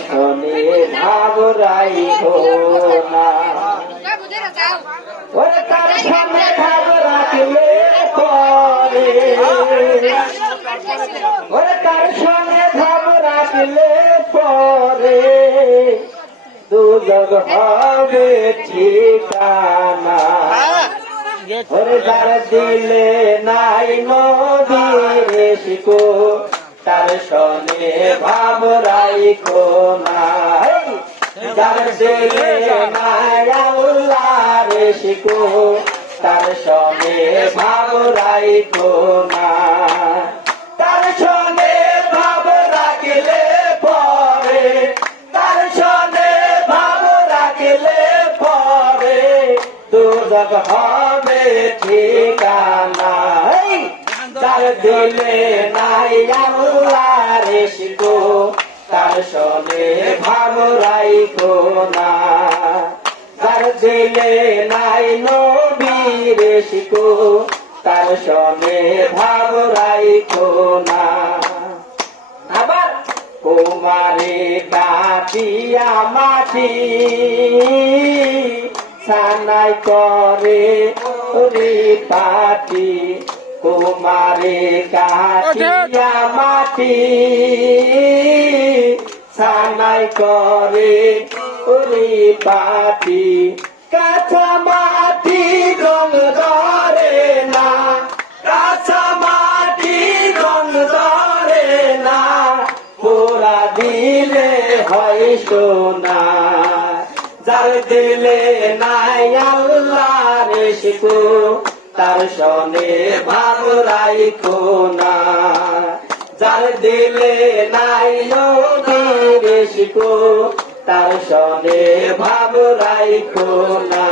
শনি ভাব রাইখো না ওরে তার সামনে ভাব রাখলে পরে। ওরে তার সঙ্গে ভাব রাখলে পরে যার দিলে নাই নদী শিখো তার সনে ভাব রাইখো নাই যার নাই আল্লাহ শিখো তার সনে ভাব রাইখো না তার সনে ভাব রাখলে পরে তার সনে ভাব রাখলে পরে দুজক হবে ঠিকানা তার দিলে নাই আল্লাহ রে তার সনে ভাব রাইখো না। তার দিলে নাই নবী রে শিখো তার সনে ভাব রাইখো না। আবার কুমারে কাটিয়া মাটি সানাই করে রে পাটি। কুমারে কাটিয়া মাটি সানাই করে রে পাটি কাঁচা মাটি রং ধরে না, কাঁচা মাটি রং ধরে না, পোড়া দিলে হয় সোনা। যার দিলে নাই আল্লাহ শিখো তার সনে ভাব রাইখো না। যার দিলে নাই শিখো তার সনে ভাব রাইখো না।